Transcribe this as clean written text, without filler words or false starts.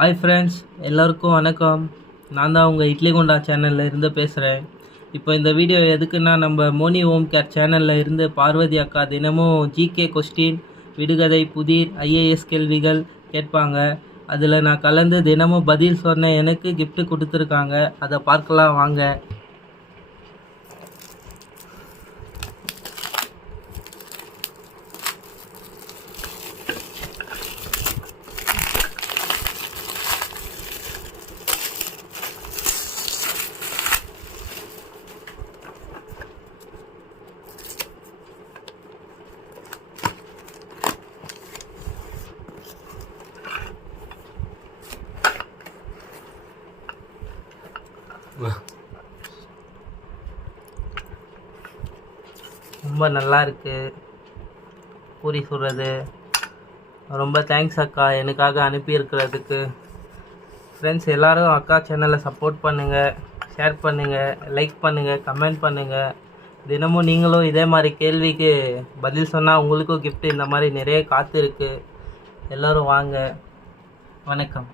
Hi friends, எல்லோருக்கும் வணக்கம். நான் தான் உங்கள் இட்லி குண்டா சேனலில் இருந்து பேசுகிறேன். இப்போ இந்த வீடியோ எதுக்குன்னா, நம்ம மோனி ஹோம் கேர் சேனலில் இருந்து பார்வதி அக்கா தினமும் ஜிகே கொஸ்டின், விடுகதை, புதிர், ஐஏஎஸ் கேள்விகள் கேட்பாங்க. அதில் நான் கலந்து தினமும் பதில் சொன்ன எனக்கு gift கொடுத்துருக்காங்க. அதை பார்க்கலாம் வாங்க. ரொம்ப நல்லா இருக்கு பூரி சுடுறது. ரொம்ப தேங்க்ஸ் அக்கா, எனக்காக அனுப்பியிருக்கிறதுக்கு. ஃப்ரெண்ட்ஸ் எல்லோரும் அக்கா சேனலை சப்போர்ட் பண்ணுங்கள், ஷேர் பண்ணுங்கள், லைக் பண்ணுங்கள், கமெண்ட் பண்ணுங்கள். தினமும் நீங்களும் இதே மாதிரி கேள்விக்கு பதில் சொன்னால் உங்களுக்கும் gift இந்த மாதிரி நிறைய காத்திருக்கு. எல்லோரும் வாங்க. வணக்கம்.